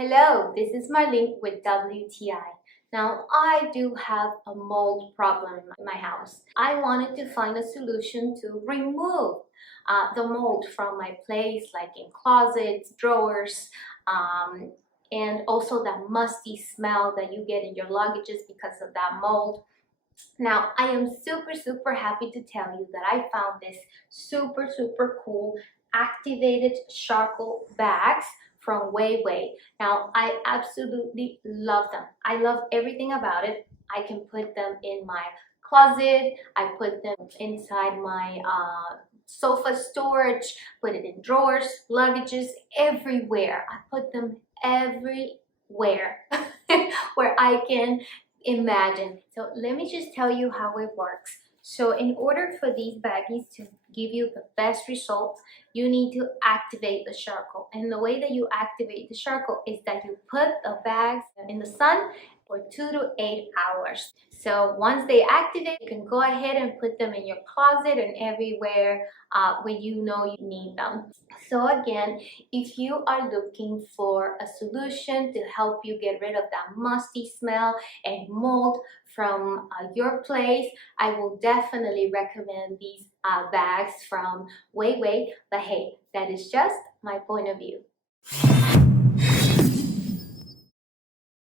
Hello, this is Marlene with WTI. Now, I do have a mold problem in my house. I wanted to find a solution to remove the mold from my place, like in closets, drawers, and also that musty smell that you get in your luggages because of that mold. Now, I am super happy to tell you that I found this super cool activated charcoal bags from wyewye. Now, I absolutely love them. I love everything about it. I can put them in my closet. I put them inside my sofa storage, put it in drawers, luggages, everywhere. I put them everywhere where I can imagine. So let me just tell you how it works. So in order for these baggies to give you the best results, you need to activate the charcoal. And the way that you activate the charcoal is that you put the bags in the sun for 2 to 8 hours. So once they activate, you can go ahead and put them in your closet and everywhere where you know you need them. So again, if you are looking for a solution to help you get rid of that musty smell and mold from your place, I will definitely recommend these bags from wyewye. But hey, that is just my point of view.